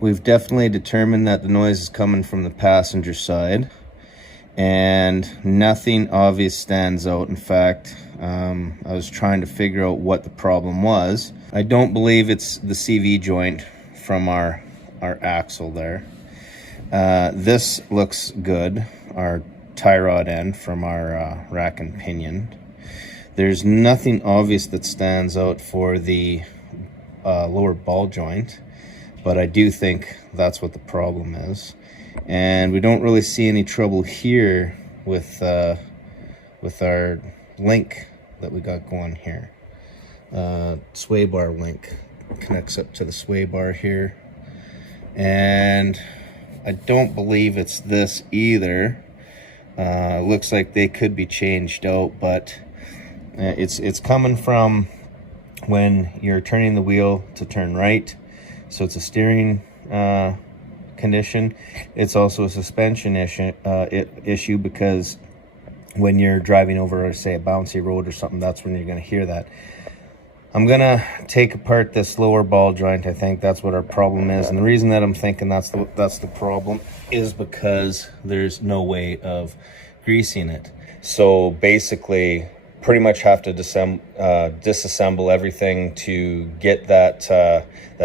We've definitely determined that the noise is coming from the passenger side, and nothing obvious stands out. In fact, I was trying to figure out what the problem was. I don't believe it's the CV joint from our axle there. This looks good, our tie rod end from our rack and pinion. There's nothing obvious that stands out for the lower ball joint, but I do think that's what the problem is. And we don't really see any trouble here with our link that we got going here. Sway bar link connects up to the sway bar here. And I don't believe it's this either. Looks like they could be changed out, but it's coming from when you're turning the wheel to turn right. So it's a steering condition. It's also a suspension issue because when you're driving over, say, a bouncy road or something, that's when you're going to hear that. I'm going to take apart this lower ball joint. I think that's what our problem is. And the reason that I'm thinking that's the problem is because there's no way of greasing it. So basically, pretty much have to disassemble everything to get that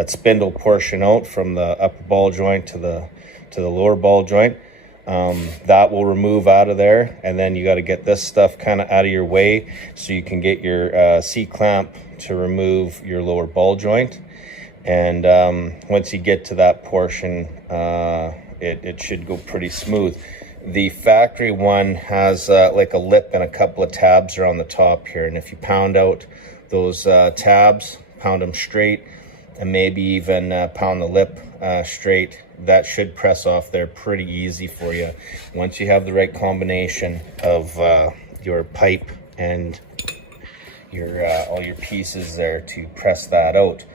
spindle portion out from the upper ball joint to the lower ball joint. That will remove out of there, and then you got to get this stuff kind of out of your way so you can get your C-clamp to remove your lower ball joint. And once you get to that portion, it should go pretty smooth. The factory one has like a lip and a couple of tabs around the top here, and if you pound out those tabs, pound them straight, and maybe even pound the lip straight, that should press off there pretty easy for you once you have the right combination of your pipe and your all your pieces there to press that out.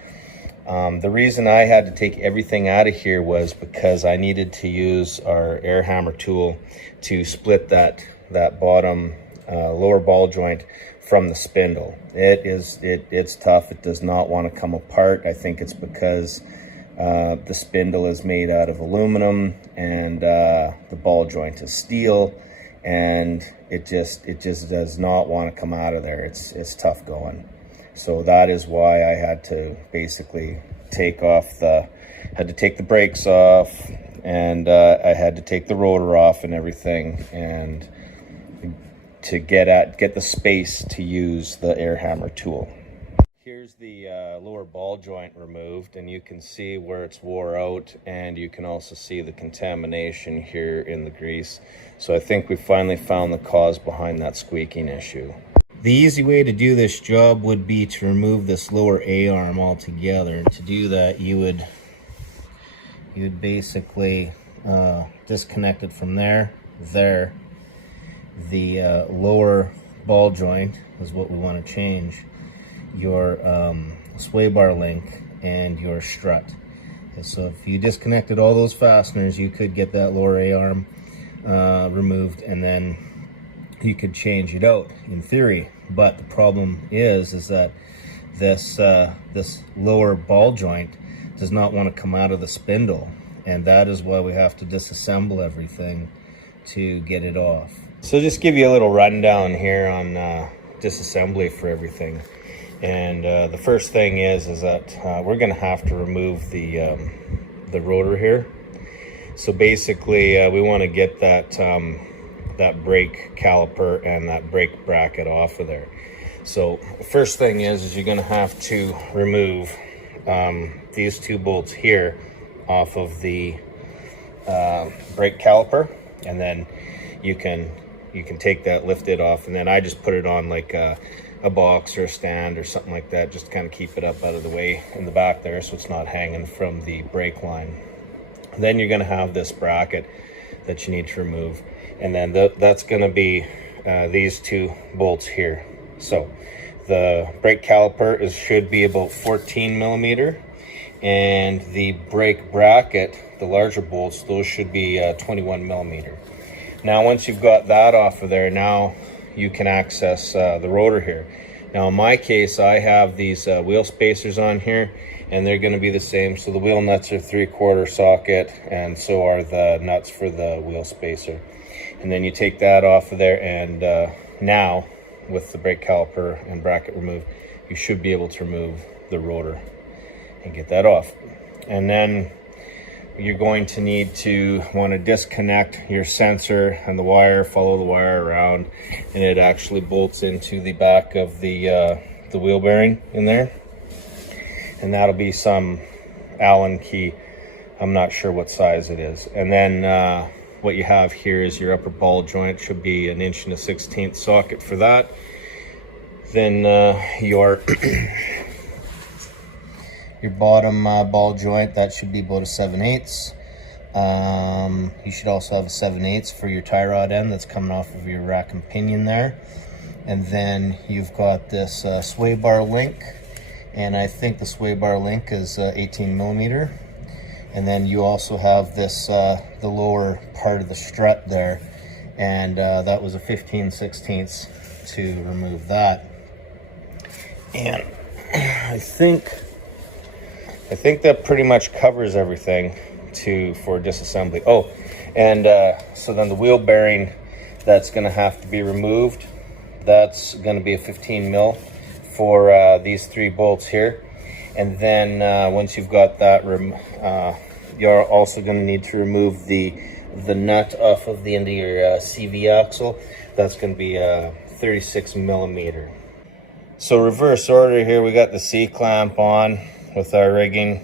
The reason I had to take everything out of here was because I needed to use our air hammer tool to split that bottom lower ball joint from the spindle. It's tough. It does not want to come apart. I think it's because the spindle is made out of aluminum and the ball joint is steel, and it just does not want to come out of there. It's tough going. So that is why I had to basically take the brakes off, and I had to take the rotor off and everything, and to get the space to use the air hammer tool. Here's the lower ball joint removed, and you can see where it's wore out, and you can also see the contamination here in the grease. So I think we finally found the cause behind that squeaking issue. The easy way to do this job would be to remove this lower A-arm altogether. And to do that, you would basically disconnect it from there. The lower ball joint is what we want to change. Your sway bar link and your strut. And so if you disconnected all those fasteners, you could get that lower A-arm removed, and then you could change it out in theory. But the problem is that this lower ball joint does not want to come out of the spindle, and that is why we have to disassemble everything to get it off. So just give you a little rundown here on disassembly for everything. And the first thing is that we're going to have to remove the rotor here. So basically, we want to get that brake caliper and that brake bracket off of there. So the first thing is you're going to have to remove these two bolts here off of the brake caliper, and then you can take that, lift it off, and then I just put it on like a box or a stand or something like that, just to kind of keep it up out of the way in the back there, so it's not hanging from the brake line. Then you're going to have this bracket that you need to remove, and then that's going to be these two bolts here. So The brake caliper should be about 14 millimeter, and the brake bracket, the larger bolts, those should be 21 millimeter. Now once you've got that off of there, now you can access the rotor here. Now in my case, I have these wheel spacers on here, and they're going to be the same. So the wheel nuts are 3/4 socket, and so are the nuts for the wheel spacer. And then you take that off of there, and now with the brake caliper and bracket removed, you should be able to remove the rotor and get that off. And then you're going to want to disconnect your sensor and the wire, follow the wire around, and it actually bolts into the back of the wheel bearing in there. And that'll be some Allen key. I'm not sure what size it is. And then what you have here is your upper ball joint. Should be 1 1/16" socket for that. Then your bottom ball joint, that should be about a 7/8. You should also have a 7/8 for your tie rod end that's coming off of your rack and pinion there. And then you've got this sway bar link, and I think the sway bar link is 18 millimeter. And then you also have this the lower part of the strut there, and that was a 15/16 to remove that. And I think that pretty much covers everything for disassembly. Oh, and so then the wheel bearing that's going to have to be removed, that's going to be a 15 mil for these 3 bolts here. And then once you've got that, you're also going to need to remove the nut off of the end of your CV axle. That's going to be 36 millimeter. So reverse order here, we got the C-clamp on with our rigging,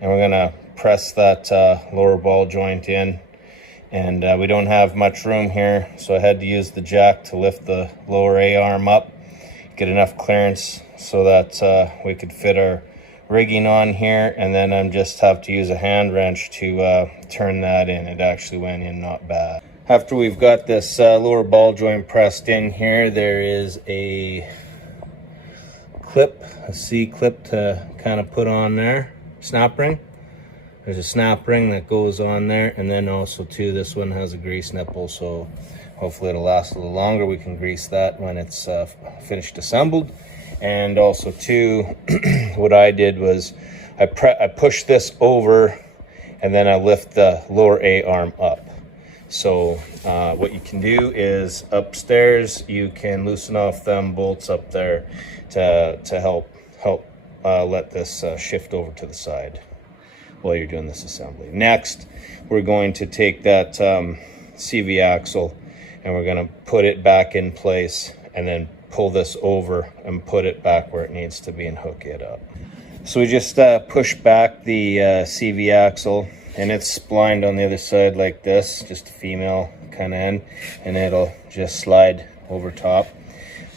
and we're going to press that lower ball joint in. And we don't have much room here, so I had to use the jack to lift the lower A-arm up, get enough clearance so that we could fit our rigging on here. And then I just have to use a hand wrench to turn that in. It actually went in not bad. After we've got this lower ball joint pressed in here, there is a C-clip to kind of put on there, snap ring. There's a snap ring that goes on there, and then also too, this one has a grease nipple, so hopefully it'll last a little longer. We can grease that when it's finished assembled. And also too, what I did was I pushed this over, and then I lift the lower A-arm up. So what you can do is upstairs, you can loosen off them bolts up there to help let this shift over to the side while you're doing this assembly. Next, we're going to take that CV axle, and we're going to put it back in place, and then pull this over and put it back where it needs to be and hook it up. So we just push back the CV axle, and it's splined on the other side like this, just a female kind of end, and it'll just slide over top.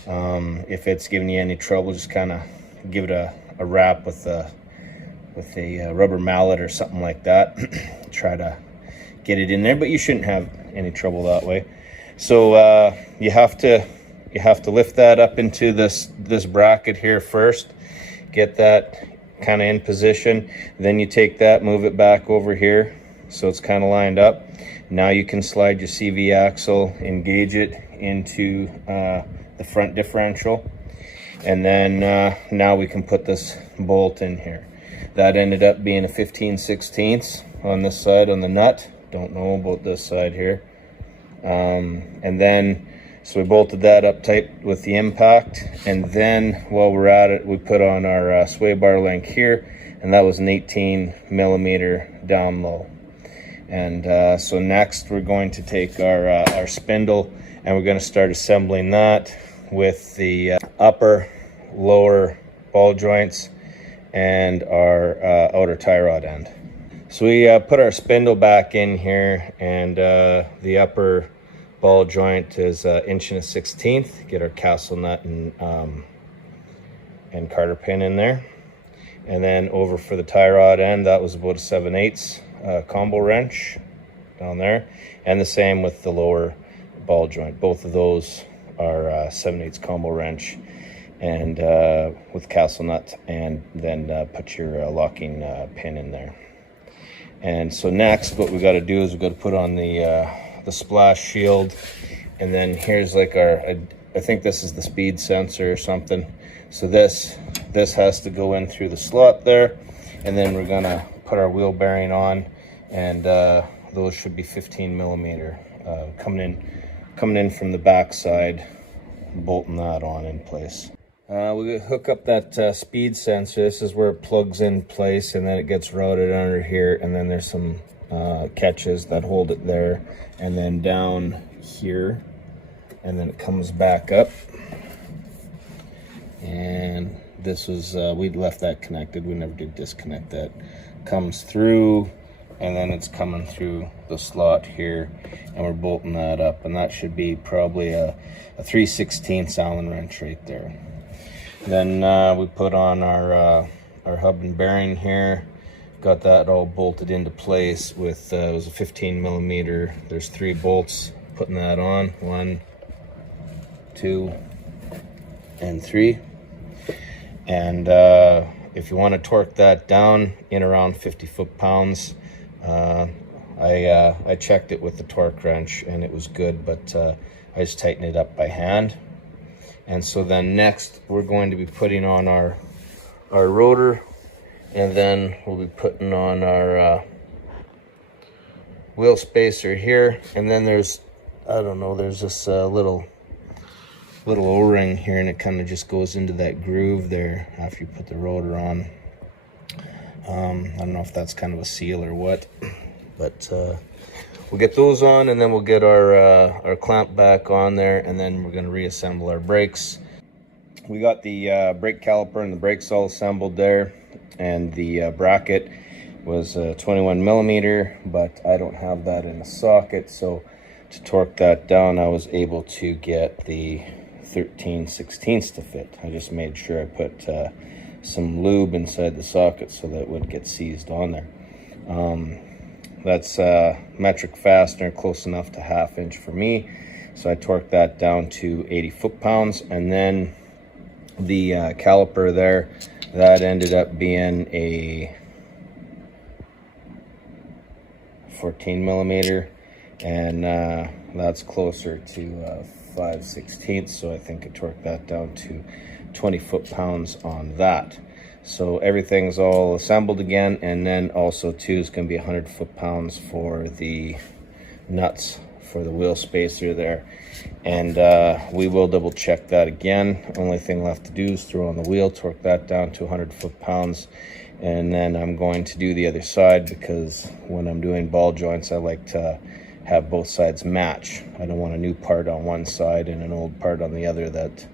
If it's giving you any trouble, just kind of give it a wrap with a rubber mallet or something like that. Try to get it in there, but you shouldn't have any trouble that way. So you have to lift that up into this bracket here first, get that kind of in position. Then you take that, move it back over here so it's kind of lined up. Now you can slide your CV axle, engage it into the front differential, and then now we can put this bolt in here. That ended up being a 15/16 on this side on the nut. Don't know about this side here. And then so we bolted that up tight with the impact, and then while we're at it, we put on our sway bar link here, and that was an 18 millimeter down low. And so next we're going to take our spindle, and we're going to start assembling that with the upper, lower ball joints and our outer tie rod end. So we put our spindle back in here, and the upper ball joint is 1 1/16". Get our castle nut and carter pin in there. And then over for the tie rod end, that was about a 7/8 combo wrench down there. And the same with the lower ball joint. Both of those are 7/8 combo wrench. and with castle nut, and then put your locking pin in there. And so next, what we got to do is we got to put on the splash shield, and then here's like I think this is the speed sensor or something. So this has to go in through the slot there, and then we're gonna put our wheel bearing on, and those should be 15 millimeter coming in from the back side, bolting that on in place. We hook up that speed sensor. This is where it plugs in place, and then it gets routed under here, and then there's some catches that hold it there, and then down here, and then it comes back up. And this was we'd left that connected, we never did disconnect that. Comes through, and then it's coming through the slot here, and we're bolting that up, and that should be probably a 3/16 Allen wrench right there. Then we put on our hub and bearing here, got that all bolted into place with it was a 15 millimeter. There's 3 bolts, putting that on, 1, 2, and 3. And if you want to torque that down in around 50 foot-pounds, I checked it with the torque wrench and it was good, but I just tightened it up by hand. And so then next we're going to be putting on our rotor, and then we'll be putting on our wheel spacer here, and then there's, I don't know, there's this little O-ring here, and it kind of just goes into that groove there after you put the rotor on. I don't know if that's kind of a seal or what, but we'll get those on, and then we'll get our clamp back on there, and then we're going to reassemble our brakes. We got the brake caliper and the brakes all assembled there, and the bracket was 21 millimeter, but I don't have that in the socket, so to torque that down I was able to get the 13/16 to fit. I just made sure I put some lube inside the socket so that it would get seized on there. That's metric fastener, close enough to 1/2 inch for me, so I torqued that down to 80 foot-pounds. And then the caliper there, that ended up being a 14 millimeter, and that's closer to 5/16, so I think I torqued that down to 20 foot-pounds on that. So everything's all assembled again, and then also too is going to be 100 foot-pounds for the nuts for the wheel spacer there, and we will double check that again. Only thing left to do is throw on the wheel, torque that down to 100 foot-pounds, and then I'm going to do the other side, because when I'm doing ball joints I like to have both sides match. I don't want a new part on one side and an old part on the other that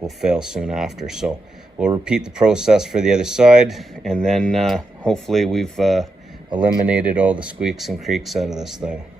will fail soon after. So we'll repeat the process for the other side, and then hopefully we've eliminated all the squeaks and creaks out of this thing.